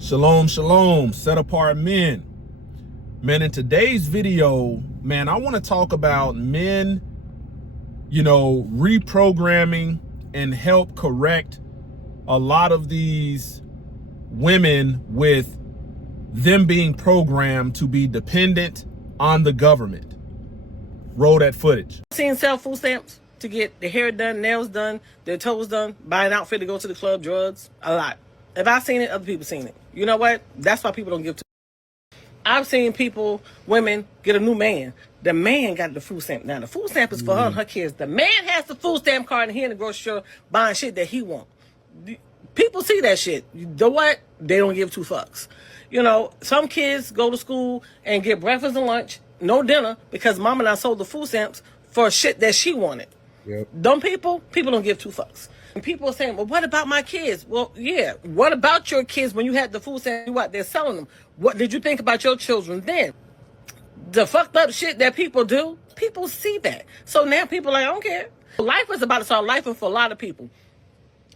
Shalom, shalom, set apart men. Man, in today's video, man, I want to talk about men, reprogramming and help correct a lot of these women with them being programmed to be dependent on the government. Roll that footage. Seen sell food stamps to get their hair done, nails done, their toes done, buy an outfit to go to the club, drugs, a lot. If I've seen it, other people seen it. You know what? That's why people don't give to. I've seen women get a new man. The man got the food stamp. Now, the food stamp is for her and her kids. The man has the food stamp card and he in the grocery store buying shit that he want. People see that shit. You know what? They don't give two fucks. Some kids go to school and get breakfast and lunch, no dinner, because mama done sold the food stamps for shit that she wanted. Yep. Them people don't give two fucks. And people are saying, well, what about my kids? Well, yeah, what about your kids when you had the food stamps? You out there selling them? What did you think about your children then? The fucked up shit that people do, people see that. So now people are like, I don't care. Life is about to start life for a lot of people.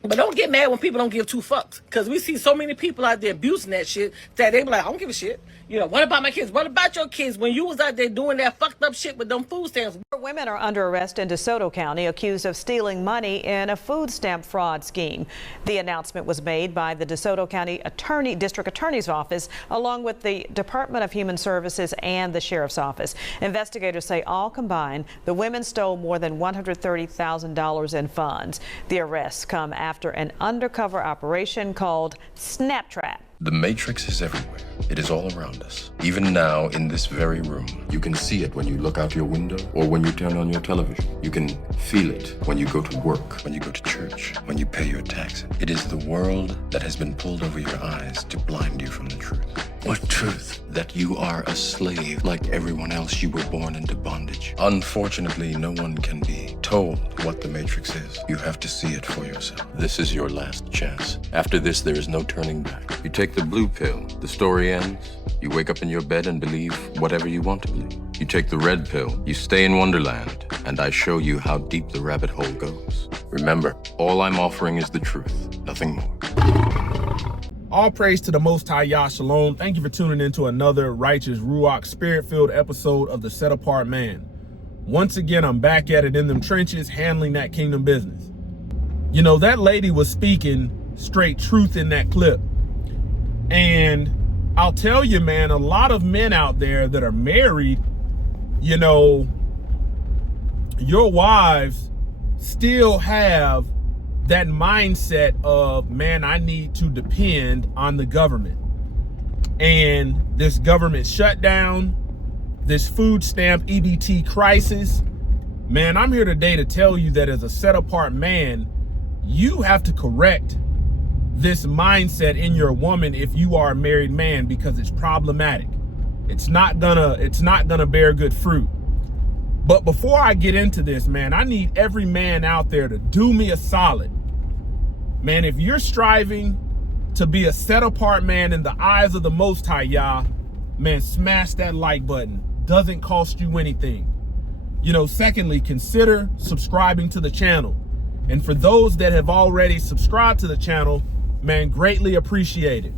But don't get mad when people don't give two fucks. Because we see so many people out there abusing that shit that they be like, I don't give a shit. What about my kids? What about your kids when you was out there doing that fucked up shit with them food stamps? Women are under arrest in DeSoto County accused of stealing money in a food stamp fraud scheme. The announcement was made by the DeSoto County District Attorney's Office along with the Department of Human Services and the Sheriff's Office. Investigators say all combined, the women stole more than $130,000 in funds. The arrests come after an undercover operation called Snaptrap. The Matrix is everywhere. It is all around us. Even now, in this very room. You can see it when you look out your window or when you turn on your television. You can feel it when you go to work, when you go to church, when you pay your taxes. It is the world that has been pulled over your eyes to blind you from the truth. What truth? That you are a slave. Like everyone else, you were born into bondage. Unfortunately, no one can be told what the Matrix is. You have to see it for yourself. This is your last chance. After this, there is no turning back. You take the blue pill, the story ends. You wake up in your bed and believe whatever you want to believe. You take the red pill, you stay in Wonderland, and I show you how deep the rabbit hole goes. Remember, all I'm offering is the truth, nothing more. All praise to the Most High Yah Shalom. Thank you for tuning in to another righteous, Ruach, spirit-filled episode of The Set Apart Man. Once again, I'm back at it in them trenches, handling that kingdom business. That lady was speaking straight truth in that clip. And I'll tell you, man, a lot of men out there that are married, your wives still have that mindset of, man, I need to depend on the government. And this government shutdown, this food stamp EBT crisis, man, I'm here today to tell you that as a set apart man, you have to correct this mindset in your woman if you are a married man, because it's problematic. It's not gonna bear good fruit. But before I get into this, man, I need every man out there to do me a solid. Man, if you're striving to be a set apart man in the eyes of the Most High Yah, man, smash that like button. Doesn't cost you anything. Secondly, consider subscribing to the channel. And for those that have already subscribed to the channel, man, greatly appreciate it.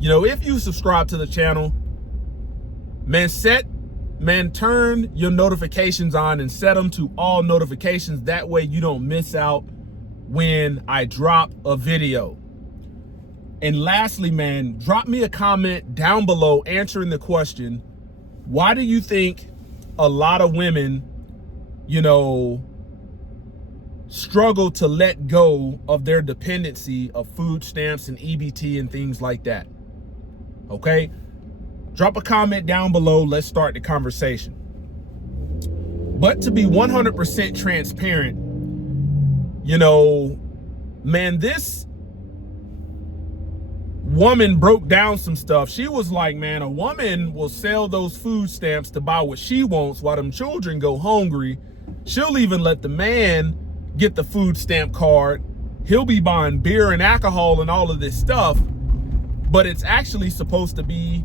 If you subscribe to the channel, man, turn your notifications on and set them to all notifications. That way you don't miss out when I drop a video. And lastly, man, drop me a comment down below answering the question, why do you think a lot of women, struggle to let go of their dependency of food stamps and EBT and things like that? Okay? Drop a comment down below. Let's start the conversation. But to be 100% transparent, man, this woman broke down some stuff. She was like, man, a woman will sell those food stamps to buy what she wants while them children go hungry. She'll even let the man get the food stamp card. He'll be buying beer and alcohol and all of this stuff, but it's actually supposed to be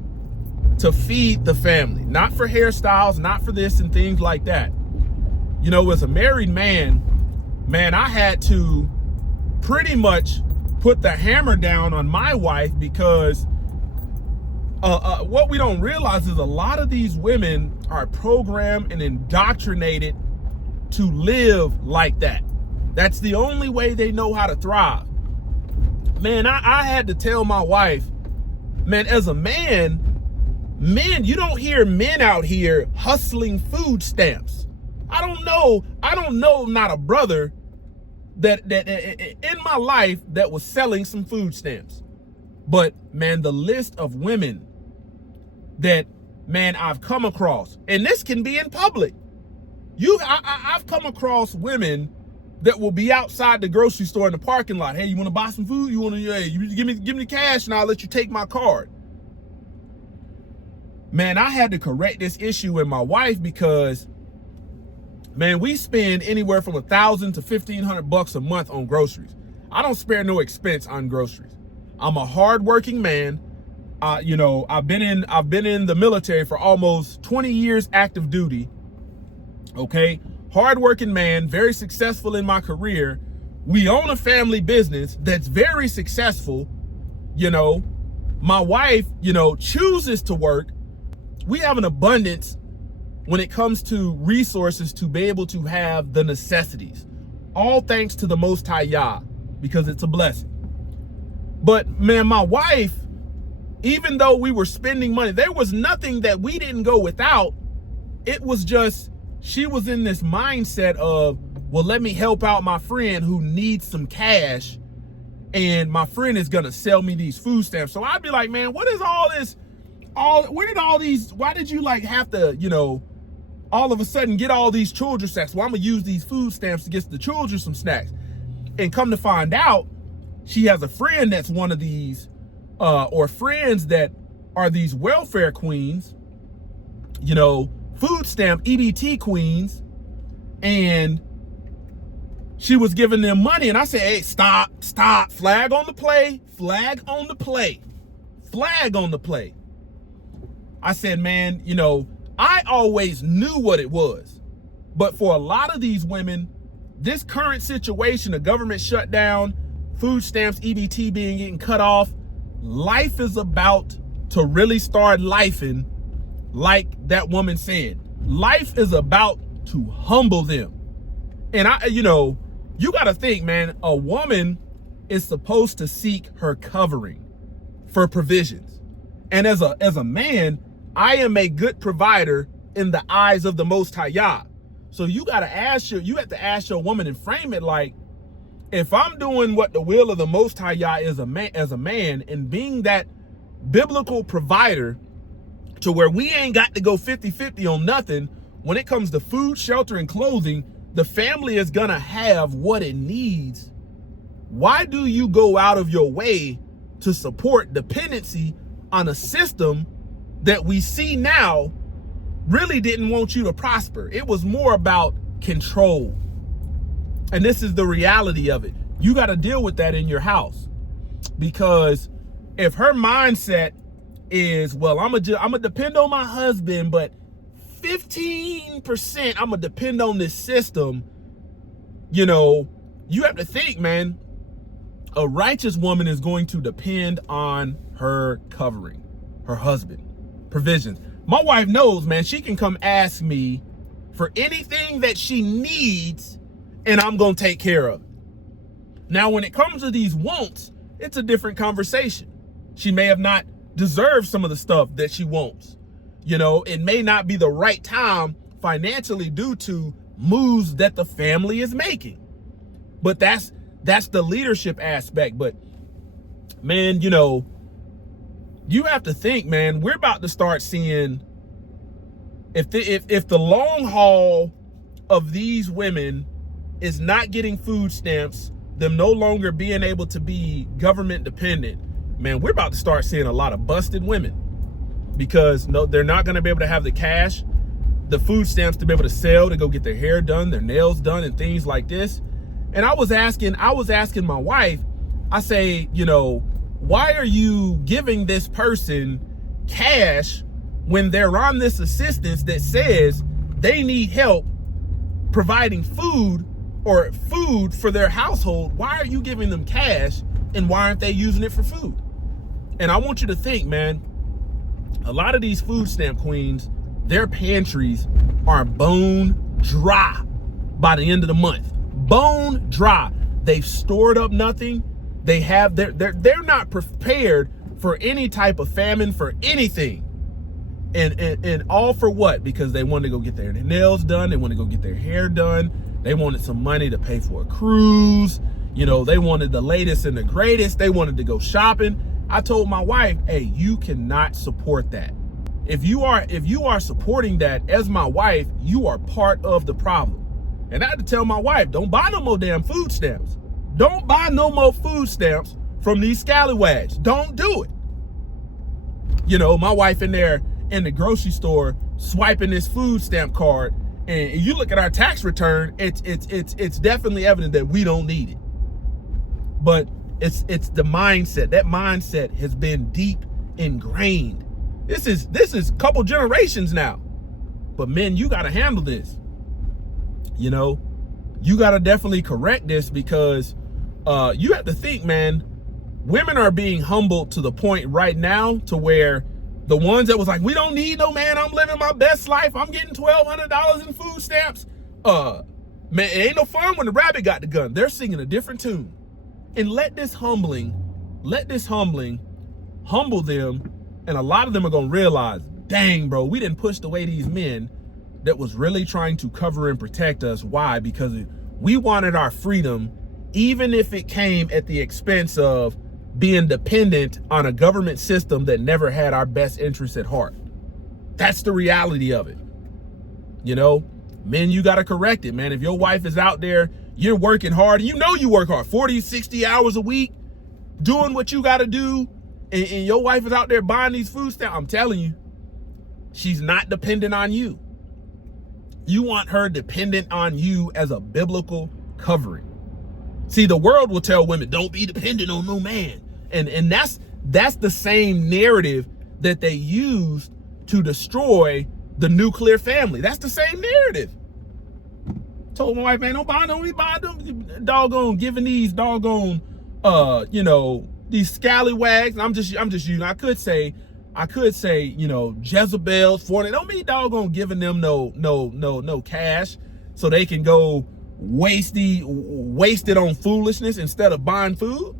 to feed the family, not for hairstyles, not for this and things like that. As a married man, I had to pretty much put the hammer down on my wife, because what we don't realize is a lot of these women are programmed and indoctrinated to live like that. That's the only way they know how to thrive. Man, I had to tell my wife, man, as a man, you don't hear men out here hustling food stamps. I don't know not a brother that in my life that was selling some food stamps. But man, the list of women that, man, I've come across, and this can be in public. I've come across women that will be outside the grocery store in the parking lot. Hey, you want to buy some food? Hey, you give me the cash and I'll let you take my card. Man, I had to correct this issue with my wife because, man, we spend anywhere from $1,000 to $1,500 a month on groceries. I don't spare no expense on groceries. I'm a hardworking man. You know, I've been in the military for almost 20 years active duty. Okay, hardworking man, very successful in my career. We own a family business that's very successful. You know, my wife, you know, chooses to work. We have an abundance when it comes to resources to be able to have the necessities. All thanks to the Most High Yah, because it's a blessing. But man, my wife, even though we were spending money, there was nothing that we didn't go without. It was just, she was in this mindset of, well, let me help out my friend who needs some cash, and my friend is gonna sell me these food stamps. So I'd be like, man, what is all this? Why did you like have to, you know, all of a sudden get all these children's snacks? Well, I'm gonna use these food stamps to get the children some snacks. And come to find out, she has a friend that's one of these, or friends that are these welfare queens, you know, food stamp EBT queens, and she was giving them money. And I said, hey, stop, flag on the play, flag on the play, flag on the play. I said, man, you know, I always knew what it was. But for a lot of these women, this current situation, the government shutdown, food stamps, EBT getting cut off, life is about to really start lifing, like that woman said. Life is about to humble them. And you know, you got to think, man, a woman is supposed to seek her covering for provisions. And as a man, I am a good provider in the eyes of the Most High Yah. So you have to ask your woman and frame it like, if I'm doing what the will of the Most High Yah is as a man, and being that biblical provider to where we ain't got to go 50-50 on nothing, when it comes to food, shelter, and clothing, the family is gonna have what it needs. Why do you go out of your way to support dependency on a system that we see now really didn't want you to prosper? It was more about control. And this is the reality of it. You got to deal with that in your house, because if her mindset is, well, I'm gonna depend on my husband, but 15% I'm gonna depend on this system, you know, you have to think, man, a righteous woman is going to depend on her covering, her husband, provisions. My wife knows, man, she can come ask me for anything that she needs, and I'm gonna take care of it. Now, when it comes to these wants, it's a different conversation. She may have not deserved some of the stuff that she wants. You know, it may not be the right time financially due to moves that the family is making. But that's the leadership aspect. But man, you know, you have to think, man, we're about to start seeing, if the long haul of these women is not getting food stamps, them no longer being able to be government dependent, man, we're about to start seeing a lot of busted women, because no, they're not going to be able to have the cash, the food stamps to be able to sell, to go get their hair done, their nails done, and things like this. And I was asking my wife, I say, you know, why are you giving this person cash when they're on this assistance that says they need help providing food or food for their household? Why are you giving them cash And why aren't they using it for food? And I want you to think, man, a lot of these food stamp queens, their pantries are bone dry by the end of the month. Bone dry. They've stored up nothing. They're not prepared for any type of famine, for anything. And all for what? Because they wanted to go get their nails done. They wanted to go get their hair done. They wanted some money to pay for a cruise. You know, they wanted the latest and the greatest. They wanted to go shopping. I told my wife, hey, you cannot support that. If you are supporting that as my wife, you are part of the problem. And I had to tell my wife, don't buy no more damn food stamps. Don't buy no more food stamps from these scallywags. Don't do it. You know, my wife in there in the grocery store swiping this food stamp card, and you look at our tax return, it's definitely evident that we don't need it. But it's the mindset. That mindset has been deep ingrained. This is a couple generations now. But men, you got to handle this. You know, you got to definitely correct this, because you have to think, man, women are being humbled to the point right now to where the ones that was like, we don't need no man, I'm living my best life, I'm getting $1,200 in food stamps. Man, it ain't no fun when the rabbit got the gun. They're singing a different tune. And let this humbling humble them. And a lot of them are going to realize, dang, bro, we didn't push away these men that was really trying to cover and protect us. Why? Because we wanted our freedom, even if it came at the expense of being dependent on a government system that never had our best interests at heart. That's the reality of it. You know, men, you got to correct it, man. If your wife is out there, you're working hard, you know you work hard, 40, 60 hours a week, doing what you got to do, and your wife is out there buying these food stamps, I'm telling you, she's not dependent on you. You want her dependent on you as a biblical covering. See, the world will tell women, don't be dependent on no man. And that's the same narrative that they used to destroy the nuclear family. That's the same narrative. Told my wife, man, don't buy them doggone, giving these doggone, you know, these scallywags. I'm just using, I could say, you know, Jezebels for it. Don't be doggone giving them no cash so they can go waste it on foolishness instead of buying food.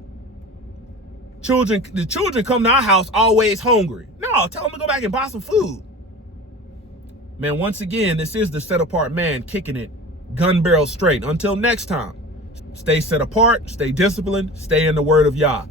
The children come to our house always hungry. No, tell them to go back and buy some food. Man, once again, this is the Set Apart Man, kicking it gun barrel straight. Until next time, stay set apart, stay disciplined, stay in the word of Yah.